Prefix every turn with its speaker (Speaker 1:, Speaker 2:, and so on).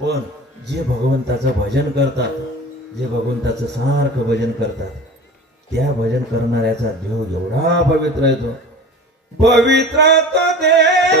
Speaker 1: पण जे भगवंताचं भजन करतात जे भगवंताचं सारखं भजन करतात त्या भजन करणाऱ्याचा देव एवढा पवित्र येतो पवित्र तो देह